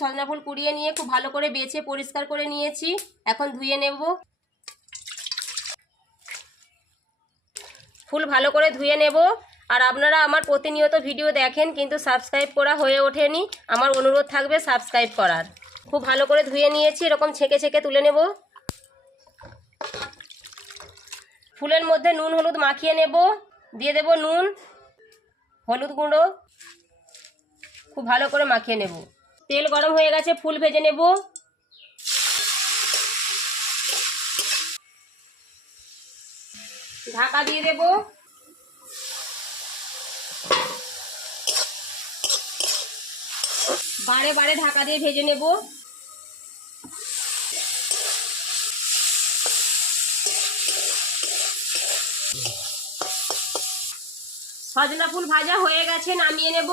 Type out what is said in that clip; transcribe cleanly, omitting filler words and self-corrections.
সজনা ফুল কুড়িয়ে নিয়ে খুব ভালো করে বেছে পরিষ্কার করে নিয়েছি। এখন ধুয়ে নেব। ফুল ভালো করে ধুয়ে নেব। আর আপনারা আমার প্রতিনিয়ত ভিডিও দেখেন কিন্তু সাবস্ক্রাইব করা হয়ে ওঠেনি, আমার অনুরোধ থাকবে সাবস্ক্রাইব করার। খুব ভালো করে ধুয়ে নিয়েছি, এরকম ছেঁকে ছেঁকে তুলে নেব। ফুলের মধ্যে নুন হলুদ মাখিয়ে নেব। দিয়ে দেব নুন, হলুদ গুঁড়ো, খুব ভালো করে মাখিয়ে নেব। তেল গরম হয়ে গেছে, ফুল ভেজে নেব। ঢাকা দিয়ে দেব। বারে বারে ঢাকা দিয়ে ভেজে নেব। সজনা ফুল ভাজা হয়ে গেছে, নামিয়ে নেব।